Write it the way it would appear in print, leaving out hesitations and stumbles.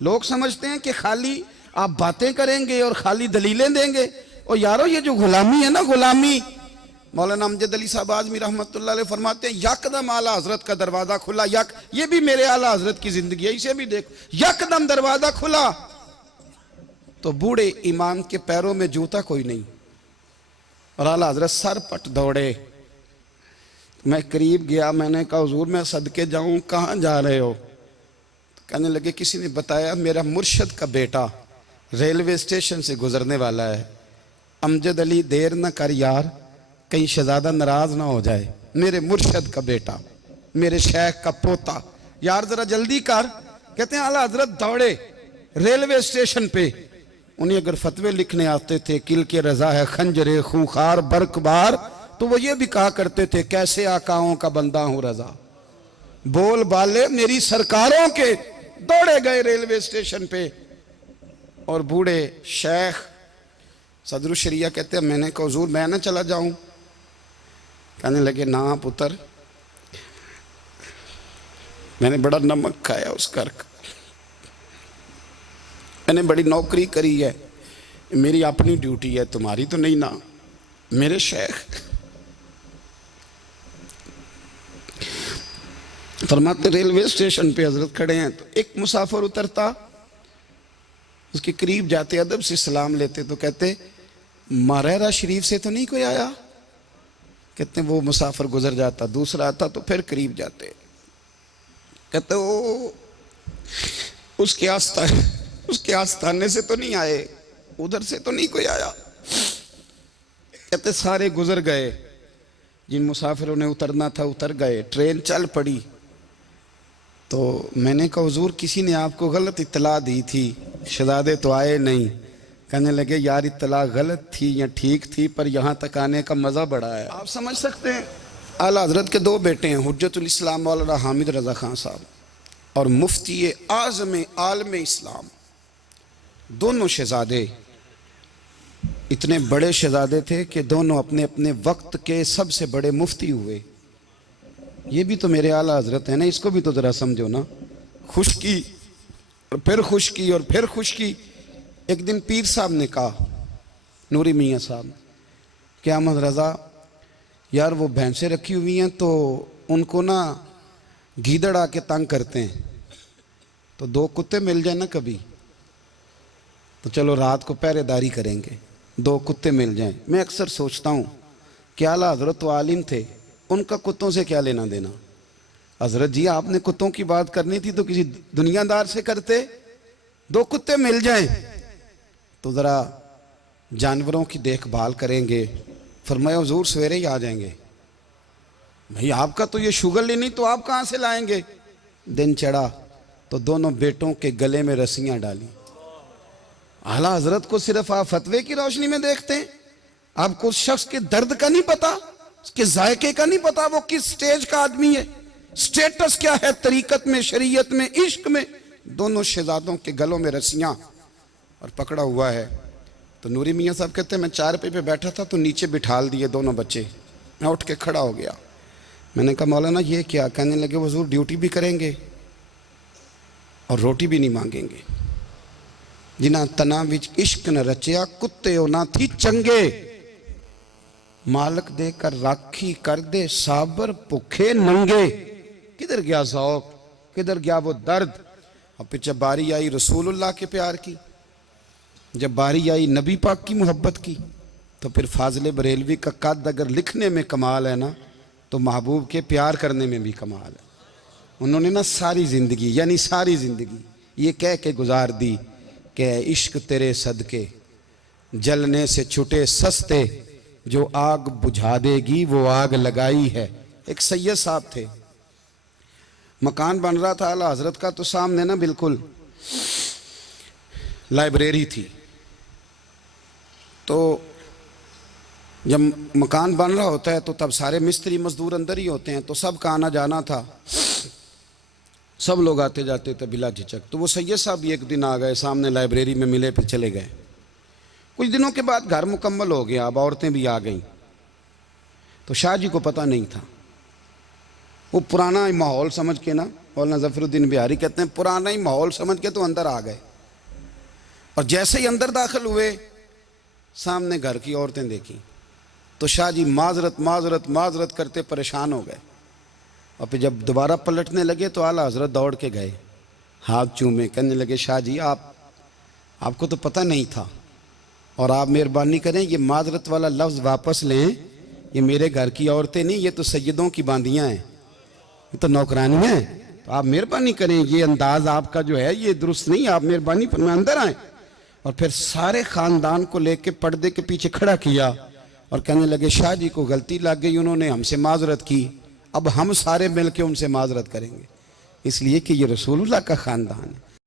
लोग समझते हैं कि खाली आप बातें करेंगे और खाली दलीलें देंगे। और यारो ये जो गुलामी है ना, गुलामी, मौलाना अमजद अली साहब आज़मी रहमतुल्लाह अलैह फरमाते हैं यकदम आला हजरत का दरवाजा खुला। ये भी मेरे आला हजरत की जिंदगी है, इसे भी देखो, यकदम दरवाजा खुला तो बूढ़े इमाम के पैरों में जूता कोई नहीं और आला हजरत सर पट दौड़े। मैं करीब गया, मैंने कहा हुजूर मैं सदके जाऊं, कहाँ जा रहे हो? कहने लगे किसी ने बताया मेरा मुर्शद का बेटा रेलवे स्टेशन से गुजरने वाला है। अमजद अली देर न कर यार, कहीं शहजादा नाराज ना हो जाए। मेरे मुर्शद का बेटा, मेरे शेख का पोता, यार जरा जल्दी कर। कहते हैं आला हजरत दौड़े रेलवे स्टेशन पे। उन्हें अगर फतवे लिखने आते थे किल के रजा है खंजरे खूंखार बरकबार, तो वो ये भी कहा करते थे कैसे आकाओं का बंदा हूं रजा। बोल बाले मेरी सरकारों के दौड़े गए रेलवे स्टेशन पे। और बूढ़े शेख सदरुल शरिया कहते हैं मैंने कहा हुजूर मैं ना चला जाऊं? कहने लगे ना पुत्र, मैंने बड़ा नमक खाया उस घर का, मैंने बड़ी नौकरी करी है, मेरी अपनी ड्यूटी है, तुम्हारी तो नहीं ना। मेरे शेख फरमाते रेलवे स्टेशन पे हजरत खड़े हैं तो एक मुसाफिर उतरता, उसके करीब जाते अदब से सलाम लेते तो कहते मारेरा शरीफ से तो नहीं कोई आया? कहते वो मुसाफिर गुजर जाता, दूसरा आता तो फिर करीब जाते, कहते ओ उसके आस्थाने से तो नहीं आए, उधर से तो नहीं कोई आया। कहते सारे गुजर गए, जिन मुसाफिरों ने उतरना था उतर गए, ट्रेन चल पड़ी। तो मैंने कहा हुजूर किसी ने आपको गलत इत्तला दी थी, शहजादे तो आए नहीं। कहने लगे यार इत्तला गलत थी या ठीक थी, पर यहाँ तक आने का मज़ा बड़ा है। आप समझ सकते हैं आला हजरत के दो बेटे हैं, हुज्जतुल इस्लाम मौलाना हामिद रज़ा खान साहब और मुफ्ती आज़म आलम इस्लाम। दोनों शहजादे इतने बड़े शहजादे थे कि दोनों अपने अपने वक्त के सबसे बड़े मुफ्ती हुए। ये भी तो मेरे आला हजरत है ना, इसको भी तो ज़रा समझो ना। खुशकी और फिर खुशकी और फिर खुशकी। एक दिन पीर साहब ने कहा, नूरी मियाँ साहब, कि अहमद रज़ा यार वो भैंसें रखी हुई हैं तो उनको ना गीदड़ आके तंग करते हैं, तो दो कुत्ते मिल जाए ना कभी, तो चलो रात को पहरेदारी करेंगे, दो कुत्ते मिल जाएं। मैं अक्सर सोचता हूँ कि आला हजरत तो आलिम थे, उनका कुत्तों से क्या लेना देना? हजरत जी आपने कुत्तों की बात करनी थी तो किसी दुनियादार से करते, दो कुत्ते मिल जाएं तो ज़रा जानवरों की देखभाल करेंगे। फरमाया हुजूर सवेरे ही आ जाएंगे। भाई आपका तो ये शुगर लेनी, तो आप कहाँ से लाएंगे? दिन चढ़ा तो दोनों बेटों के गले में रस्सियाँ डाली। आला हजरत को सिर्फ आप फतवे की रोशनी में देखते हैं, आपको उस शख्स के दर्द का नहीं पता, उसके जायके का नहीं पता, वो किस स्टेज का आदमी है, स्टेटस क्या है तरीकत में, शरीयत में, इश्क में। दोनों शहजादों के गलों में रस्सियां और पकड़ा हुआ है। तो नूरी मियाँ साहब कहते हैं मैं चारपाई पे बैठा था तो नीचे बिठाल दिए दोनों बच्चे। मैं उठ के खड़ा हो गया, मैंने कहा मौलाना ये क्या? कहने लगे हुजूर ड्यूटी भी करेंगे और रोटी भी नहीं मांगेंगे। जिन्हां तना विच इश्क न रचिया कुत्ते ना थी चंगे, मालक दे कर राखी कर दे साबर भुखे नंगे। किधर गया ज़ौक़, किधर गया वो दर्द? अब पीछे बारी आई रसूलुल्लाह के प्यार की, जब बारी आई नबी पाक की मोहब्बत की, तो फिर फाजिल बरेलवी का कद अगर लिखने में कमाल है ना, तो महबूब के प्यार करने में भी कमाल है। उन्होंने ना सारी ज़िंदगी, यानी सारी ज़िंदगी ये कह के गुजार दी कि इश्क तेरे सदके जलने से छुटे सस्ते, जो आग बुझा देगी वो आग लगाई है। एक सैयद साहब थे, मकान बन रहा था आला हजरत का, तो सामने ना बिल्कुल लाइब्रेरी थी। तो जब मकान बन रहा होता है तो तब सारे मिस्त्री मजदूर अंदर ही होते हैं, तो सब का आना जाना था, सब लोग आते जाते थे बिला झिझक। तो वो सैयद साहब भी एक दिन आ गए, सामने लाइब्रेरी में मिले, फिर चले गए। कुछ दिनों के बाद घर मुकम्मल हो गया, अब औरतें भी आ गईं। तो शाह जी को पता नहीं था, वो पुराना माहौल समझ के ना मौलाना जफरुद्दीन बिहारी कहते हैं पुराना ही माहौल समझ के तो अंदर आ गए, और जैसे ही अंदर दाखिल हुए सामने घर की औरतें देखी तो शाह जी माजरत माजरत माजरत करते परेशान हो गए। और फिर जब दोबारा पलटने लगे तो आला हजरत दौड़ के गए, हाथ चूमे, कहने लगे शाह जी आपको तो पता नहीं था, और आप मेहरबानी करें ये माजरत वाला लफ्ज़ वापस लें, ये मेरे घर की औरतें नहीं, ये तो सैयदों की बांदियाँ हैं, ये तो नौकरानियाँ हैं, तो आप मेहरबानी करें, ये अंदाज आपका जो है ये दुरुस्त नहीं, आप मेहरबानी फरमाएं अंदर आए। और फिर सारे ख़ानदान को लेके पर्दे के पीछे खड़ा किया और कहने लगे शाह जी को गलती लग गई, उन्होंने हमसे माजरत की, अब हम सारे मिल के उनसे माजरत करेंगे, इसलिए कि ये रसूलुल्लाह का ख़ानदान है।